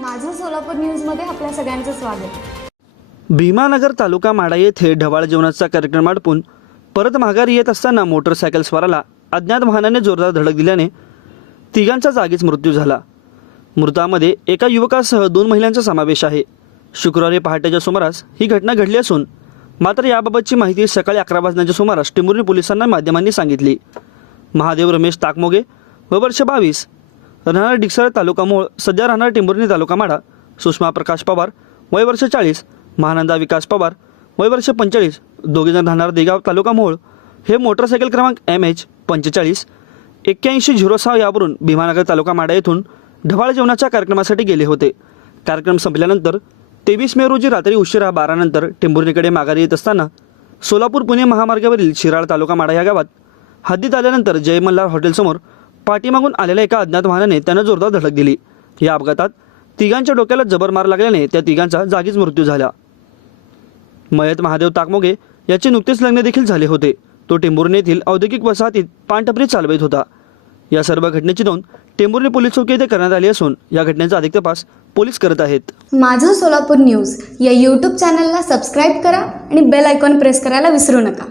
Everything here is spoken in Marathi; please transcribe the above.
माझं सोलापूर न्यूजमध्ये आपल्या सगळ्यांचं स्वागत. भीमानगर तालुका माडा येथे ढवाळ जेवणाचा कार्यक्रम आटपून परत माघारी येत असताना मोटरसायकल स्वाराला अज्ञात वाहनाने जोरदार धडक दिल्याने तिघांचा जागीच मृत्यू झाला. मृतामध्ये एका युवकासह दोन महिलांचा समावेश आहे. शुक्रवारी पहाटेच्या सुमारास ही घटना घडली असून मात्र याबाबतची माहिती सकाळी अकरा वाजण्याच्या सुमारास टिमुरी पोलिसांना माध्यमांनी सांगितली. महादेव रमेश ताकमोगे व वर्ष बावीस राहणार डिक्सळ तालुका मूळ सध्या राहणार टिंबुर्णी तालुका माडा सुषमा प्रकाश पवार वय वर्ष चाळीस महानंदा विकास पवार वय वर्ष पंचेचाळीस दोघेजण राहणार देगाव तालुका मूळ. हे मोटरसायकल क्रमांक एम एच पंचेचाळीस एक्क्याऐंशी झिरो सहा यावरून भीमानगर तालुका माडा येथून ढवाळ जेवणाच्या कार्यक्रमासाठी गेले होते. कार्यक्रम संपल्यानंतर तेवीस मे रोजी रात्री उशिरा बारानंतर टेंभुर्णीकडे माघारी येत असताना सोलापूर पुणे महामार्गावरील शिराळ तालुका माडा या गावात हद्दीत आल्यानंतर जय मल्हार हॉटेलसमोर पाठीमागून आलेल्या एका अज्ञात वाहनाने त्यांना जोरदार धडक दिली. या अपघातात तिघांच्या डोक्याला जबर मार लागल्याने त्या तिघांचा जागीच मृत्यू झाला. मयत महादेव ताकमोगे याचे नुकतेच लग्न देखील झाले होते. तो टेंभुर्णी येथील औद्योगिक वसाहतीत पानटपरी चालवित होता. या सर्व घटनेची नोंद टेंभुर्णी पोलीस चौकी येथे करण्यात आली असून या घटनेचा अधिक तपास पोलीस करत आहेत. माझं सोलापूर न्यूज या यूट्यूब चॅनलला सबस्क्राईब करा आणि बेल आयकॉन प्रेस करायला विसरू नका.